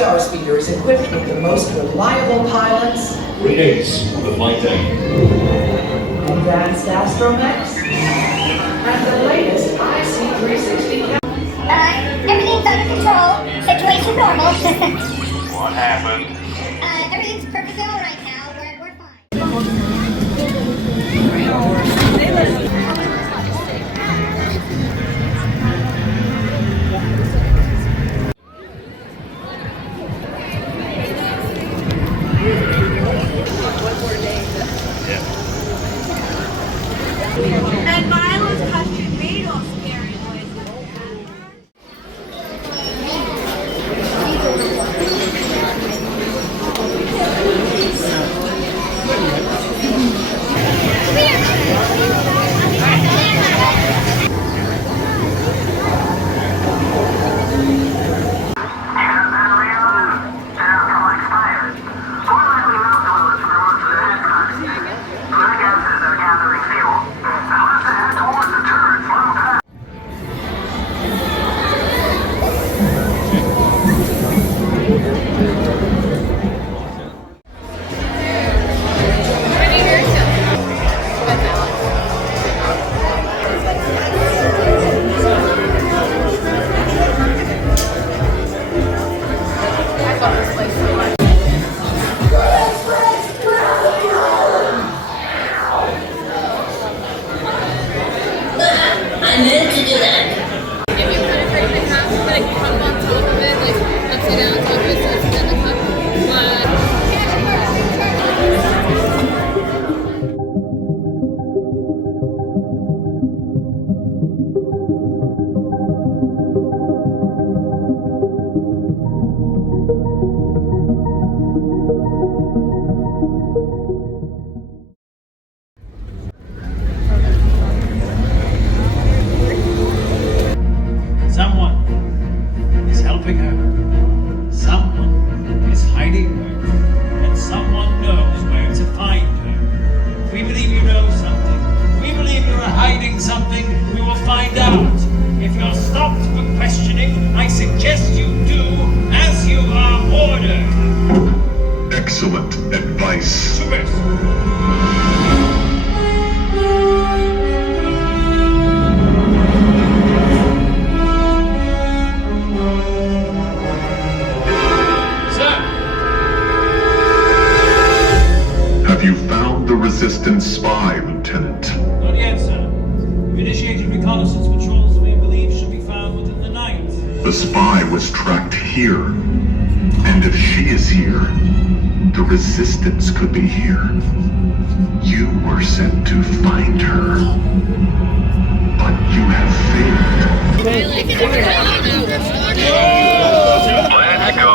star speeder is equipped with the most reliable pilots, Greetings on the flight deck. advanced astromechs, and the latest IC360 Everything's under control. Situation normal. What happened? Everything's perfectly all right now. We're fine. And Milo's country made all scary noises. I meant to do that. If you penetrate the house, like come on top of it, like upside down on top of it, so it's in the cup. Someone is helping her. Someone is hiding her. And someone knows where to find her. We believe you know something. We believe you are hiding something. We will find out. If you're stopped for questioning, I suggest you do as you are ordered. Excellent advice. Super. Have you found the Resistance spy, Lieutenant? Not yet, sir. We've initiated reconnaissance patrols that we believe should be found within the night. The spy was tracked here. And if she is here, the Resistance could be here. You were sent to find her. But you have failed. Let's go.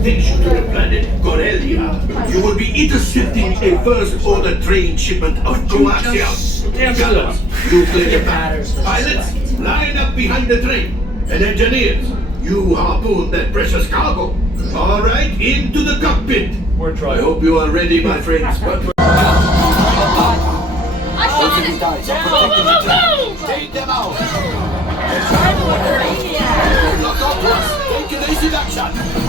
Attention to the planet Corellia. You will be intercepting a first-order train shipment of coaxium. Gunners, you clear the path. Pilots, line up behind the train. And engineers, you harpoon that precious cargo. All right, into the cockpit. We're trying. I hope you are ready, my friends. But Take them out! Lock up, take evasive action!